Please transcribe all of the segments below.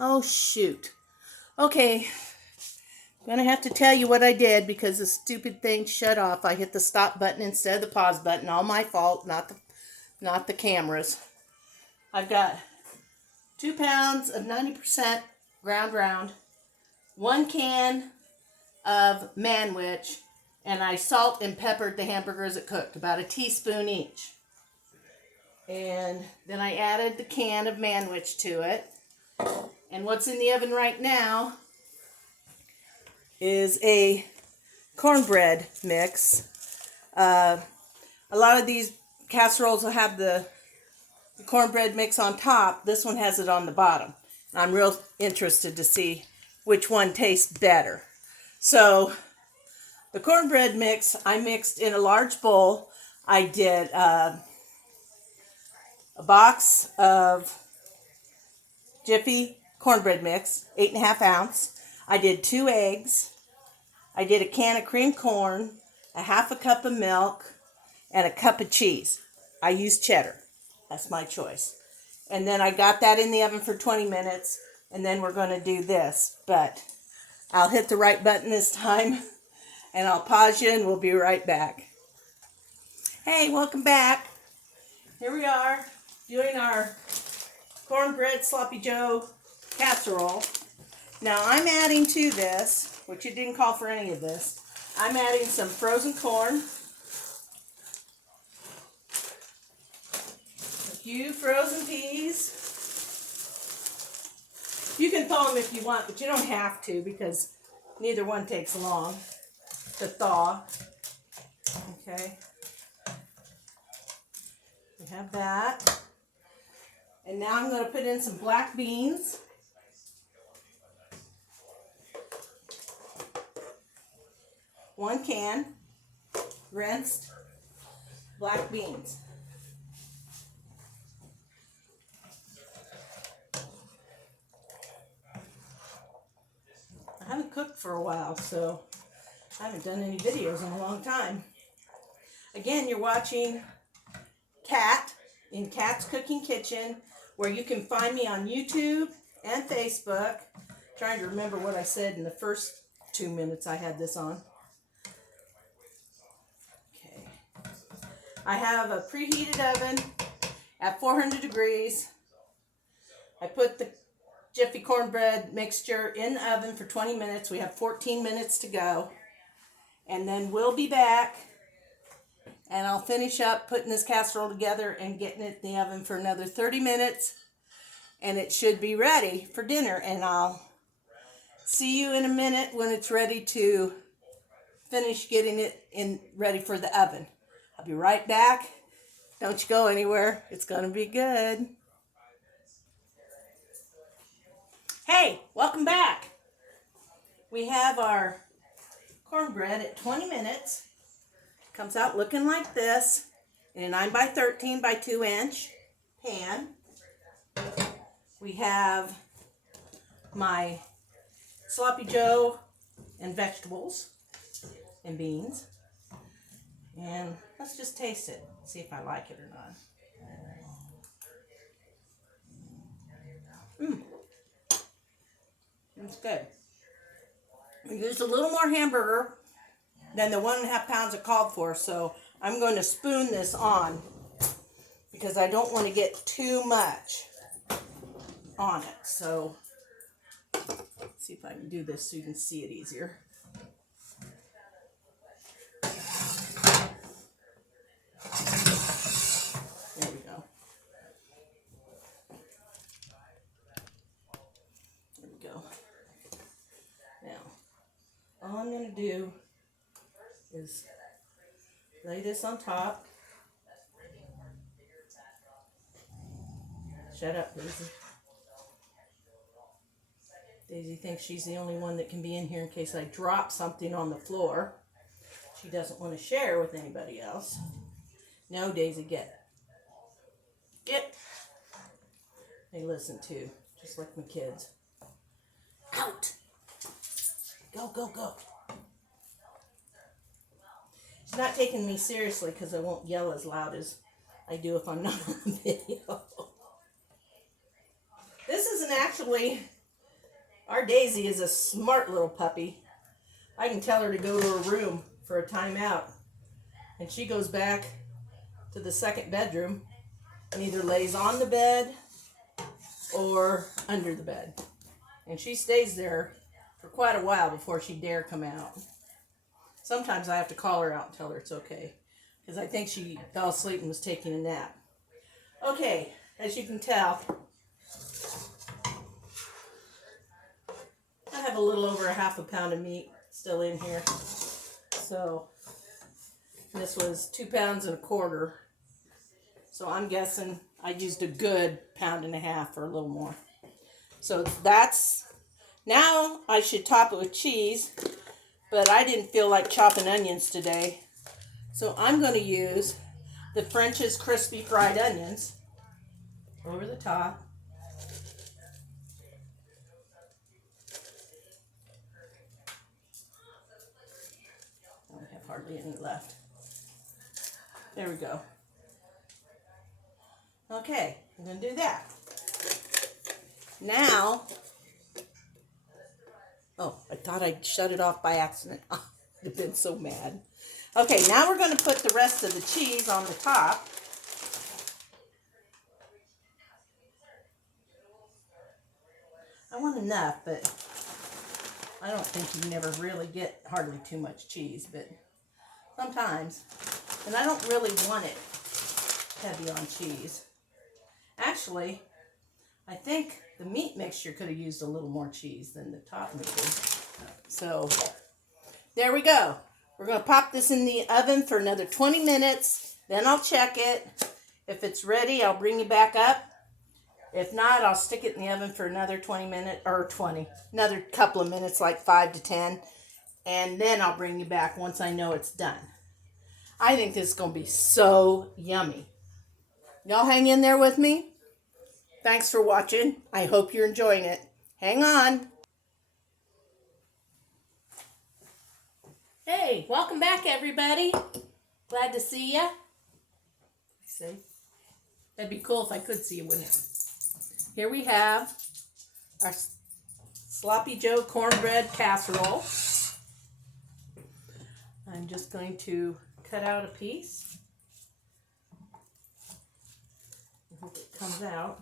Oh, shoot. Okay, I'm going to have to tell you what I did because the stupid thing shut off. I hit the stop button instead of the pause button. All my fault, not the cameras. I've got 2 pounds of 90% ground round, 1 can of manwich, and I salt and peppered the hamburgers it cooked, about a teaspoon each. And then I added the can of manwich to it. And what's in the oven right now is a cornbread mix. A lot of these casseroles will have the cornbread mix on top. This one has it on the bottom. I'm real interested to see which one tastes better. So the cornbread mix I mixed in a large bowl. I did a box of Jiffy cornbread mix, 8.5 ounce. I did 2 eggs. I did a can of cream corn, a half a cup of milk, and a cup of cheese. I used cheddar. That's my choice. And then I got that in the oven for 20 minutes, and then we're going to do this. But I'll hit the right button this time, and I'll pause you, and we'll be right back. Hey, welcome back. Here we are, doing our cornbread SloppyJoe casserole. Now I'm adding to this, which you didn't call for any of this, I'm adding some frozen corn, a few frozen peas. You can thaw them if you want, but you don't have to because neither one takes long to thaw. Okay. We have that. And now I'm going to put in some black beans. One can rinsed black beans. I haven't cooked for a while, so I haven't done any videos in a long time. Again, you're watching Kat in Kat's Cooking Kitchen, where you can find me on YouTube and Facebook. I'm trying to remember what I said in the first 2 minutes I had this on. Okay. I have a preheated oven at 400 degrees. I put the Jiffy cornbread mixture in the oven for 20 minutes. We have 14 minutes to go. And then we'll be back, and I'll finish up putting this casserole together and getting it in the oven for another 30 minutes. And it should be ready for dinner. And I'll see you in a minute when it's ready to finish getting it in ready for the oven. I'll be right back. Don't you go anywhere. It's going to be good. Hey, welcome back. We have our cornbread at 20 minutes. Comes out looking like this in a 9 by 13 by 2 inch pan. We have my SloppyJoe and vegetables and beans. And let's just taste it, see if I like it or not. It's good. We used a little more hamburger than the 1.5 pounds it called for, so I'm going to spoon this on because I don't want to get too much on it. So let's see if I can do this so you can see it easier. There we go. There we go. Now, all I'm going to do is lay this on top. Shut up, Daisy. Daisy thinks she's the only one that can be in here in case I drop something on the floor. She doesn't want to share with anybody else. No, Daisy, get. Get. They listen too, just like my kids. Out. Go, go, go. She's not taking me seriously because I won't yell as loud as I do if I'm not on video. This isn't actually Our Daisy is a smart little puppy. I can tell her to go to her room for a timeout, and she goes back to the second bedroom and either lays on the bed or under the bed. And she stays there for quite a while before she dare come out. Sometimes I have to call her out and tell her it's okay, because I think she fell asleep and was taking a nap. Okay, as you can tell, I have a little over a half a pound of meat still in here. So this was 2 pounds and a quarter. So I'm guessing I used a good pound and a half or a little more. So that's, now I should top it with cheese, but I didn't feel like chopping onions today. So I'm going to use the French's crispy fried onions over the top. I don't have hardly any left. There we go. Okay, I'm going to do that. Now, oh, I thought I'd shut it off by accident. I'd have been so mad. Okay, now we're going to put the rest of the cheese on the top. I want enough, but I don't think you never really get hardly too much cheese, but sometimes. And I don't really want it heavy on cheese. Actually, I think the meat mixture could have used a little more cheese than the top maybe. So, there we go. We're going to pop this in the oven for another 20 minutes. Then I'll check it. If it's ready, I'll bring you back up. If not, I'll stick it in the oven for another 20 minutes, or another couple of minutes, like 5 to 10. And then I'll bring you back once I know it's done. I think this is going to be so yummy. Y'all hang in there with me. Thanks for watching. I hope you're enjoying it. Hang on. Hey, welcome back, everybody. Glad to see ya. See? That'd be cool if I could see you, wouldn't it? Here we have our SloppyJoe cornbread casserole. I'm just going to cut out a piece. I hope it comes out.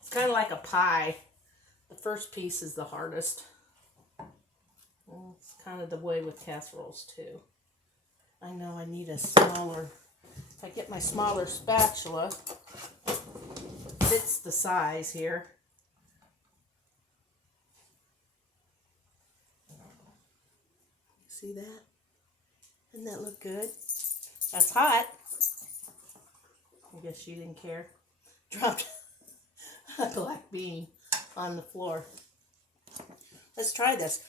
It's kind of like a pie. The first piece is the hardest. Well, it's kind of the way with casseroles too. I know I need a smaller, if I get my smaller spatula, fits the size here. See that? Doesn't that look good? That's hot. I guess she didn't care. Dropped a black bean on the floor. Let's try this.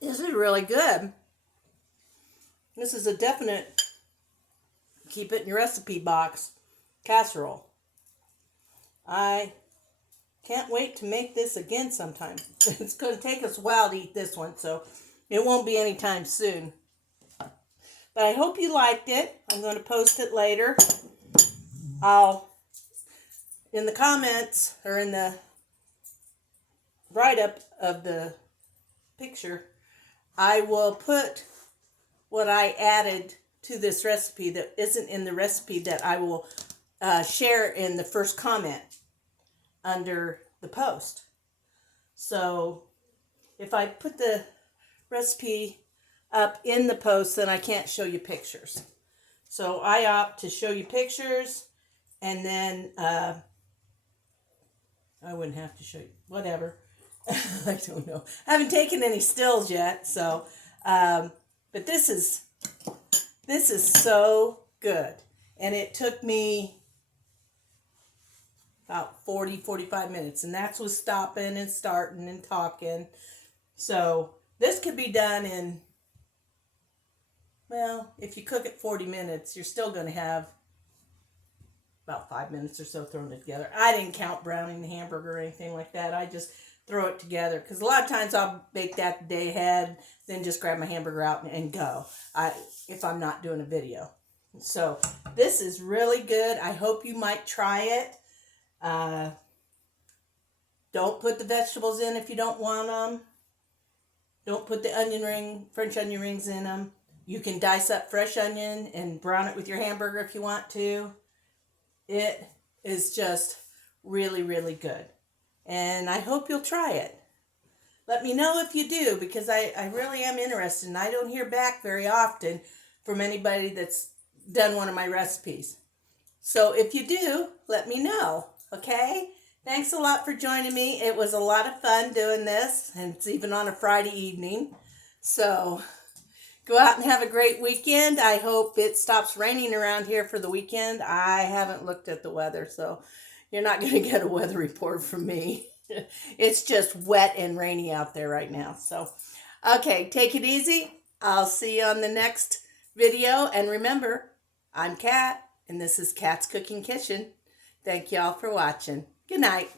This is really good. This is a definite keep it in your recipe box casserole. I can't wait to make this again sometime. It's going to take us a while to eat this one, so it won't be anytime soon. But I hope you liked it. I'm going to post it later. In the comments, or in the write-up of the picture, I will put what I added to this recipe that isn't in the recipe that I will share in the first comment under the post. So if I put the recipe up in the post, then I can't show you pictures. So I opt to show you pictures, and then I wouldn't have to show you, whatever. I don't know. I haven't taken any stills yet, so but this is so good. And it took me about 45 minutes, and that's with stopping and starting and talking. So this could be done in, well, if you cook it 40 minutes, you're still going to have about 5 minutes or so thrown together. I didn't count browning the hamburger or anything like that. I just throw it together. Because a lot of times I'll bake that the day ahead, then just grab my hamburger out and go. If I'm not doing a video. So this is really good. I hope you might try it. Don't put the vegetables in if you don't want them. Don't put the French onion rings in them. You can dice up fresh onion and brown it with your hamburger if you want to. It is just really, really good. And I hope you'll try it. Let me know if you do, because I really am interested, and I don't hear back very often from anybody that's done one of my recipes. So if you do, let me know, okay? Thanks a lot for joining me. It was a lot of fun doing this, and it's even on a Friday evening. So go out and have a great weekend. I hope it stops raining around here for the weekend. I haven't looked at the weather, so you're not going to get a weather report from me. It's just wet and rainy out there right now. So, okay, take it easy. I'll see you on the next video. And remember, I'm Kat, and this is Kat's Cooking Kitchen. Thank y'all for watching. Good night.